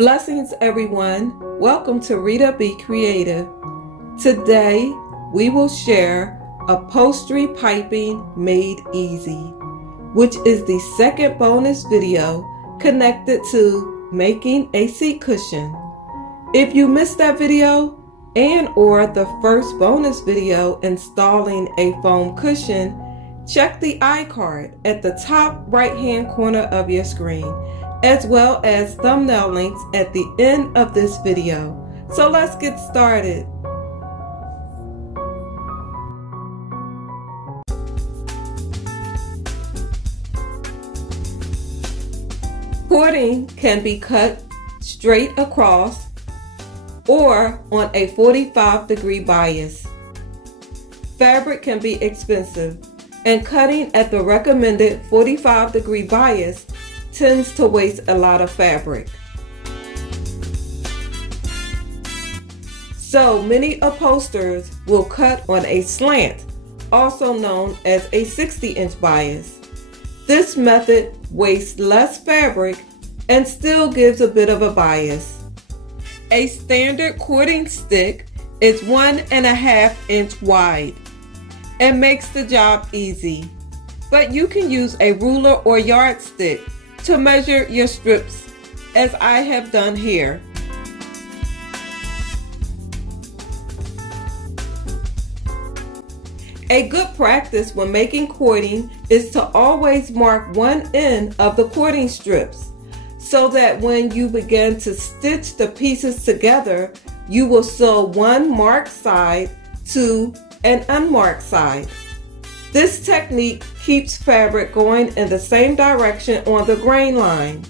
Blessings, everyone. Welcome to Rita Be Creative. Today, we will share upholstery piping made easy, which is the second bonus video connected to making a seat cushion. If you missed that video and/or the first bonus video installing a foam cushion, check the iCard at the top right-hand corner of your screen, as well as thumbnail links at the end of this video. So let's get started. Cording can be cut straight across or on a 45-degree bias. Fabric can be expensive, and cutting at the recommended 45-degree bias tends to waste a lot of fabric. So many upholsterers will cut on a slant, also known as a 60-inch bias. This method wastes less fabric and still gives a bit of a bias. A standard cording stick is 1.5 inch wide and makes the job easy, but you can use a ruler or yardstick to measure your strips, as I have done here. A good practice when making cording is to always mark one end of the cording strips, so that when you begin to stitch the pieces together, you will sew one marked side to an unmarked side. This technique keeps fabric going in the same direction on the grain line,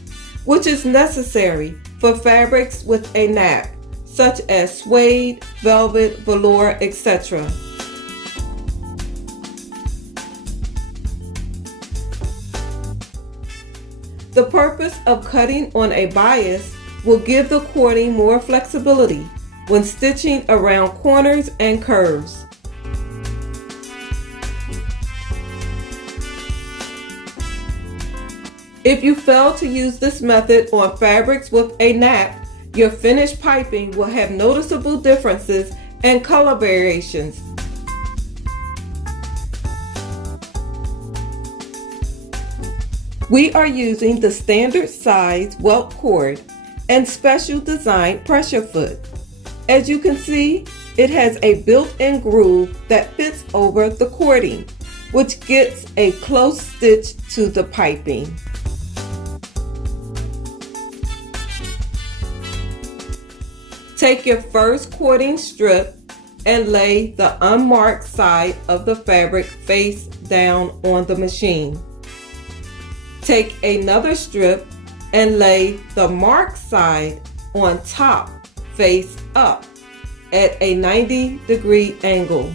which is necessary for fabrics with a nap, such as suede, velvet, velour, etc. The purpose of cutting on a bias will give the cording more flexibility when stitching around corners and curves. If you fail to use this method on fabrics with a nap, your finished piping will have noticeable differences and color variations. We are using the standard size Welt cord and special design pressure foot. As you can see, it has a built-in groove that fits over the cording, which gets a close stitch to the piping. Take your first cording strip and lay the unmarked side of the fabric face down on the machine. Take another strip and lay the marked side on top face up at a 90-degree angle,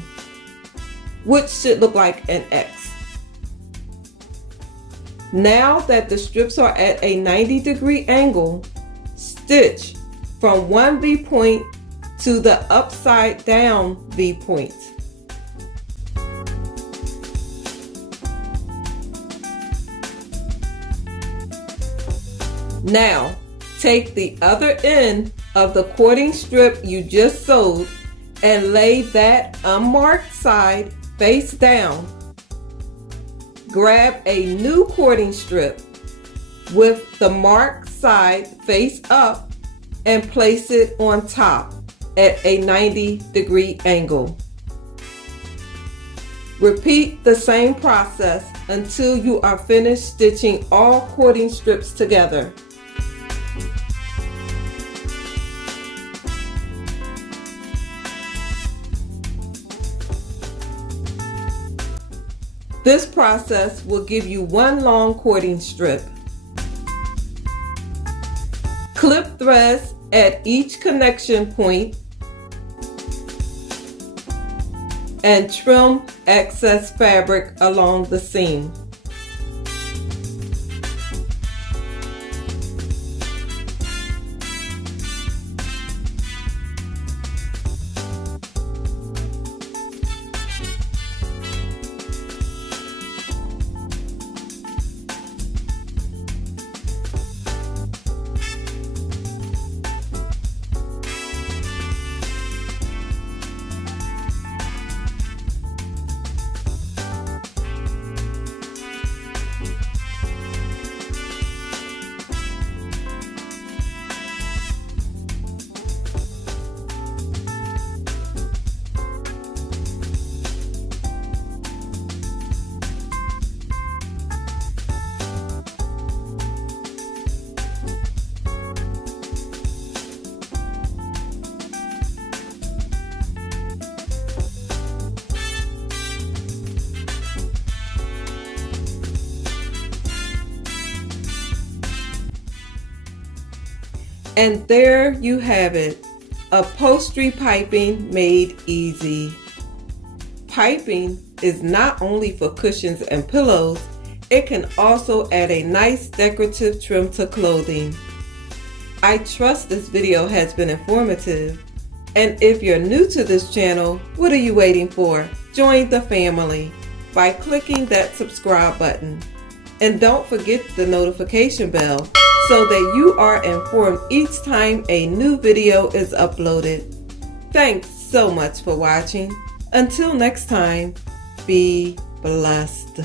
which should look like an X. Now that the strips are at a 90-degree angle, stitch from one V point to the upside down V point. Now, take the other end of the cording strip you just sewed and lay that unmarked side face down. Grab a new cording strip with the marked side face up and place it on top at a 90-degree angle. Repeat the same process until you are finished stitching all cording strips together. This process will give you one long cording strip. Clip threads at each connection point and trim excess fabric along the seam. And there you have it, upholstery piping made easy. Piping is not only for cushions and pillows, it can also add a nice decorative trim to clothing. I trust this video has been informative. And if you're new to this channel, what are you waiting for? Join the family by clicking that subscribe button. And don't forget the notification bell so that you are informed each time a new video is uploaded. Thanks so much for watching. Until next time, be blessed.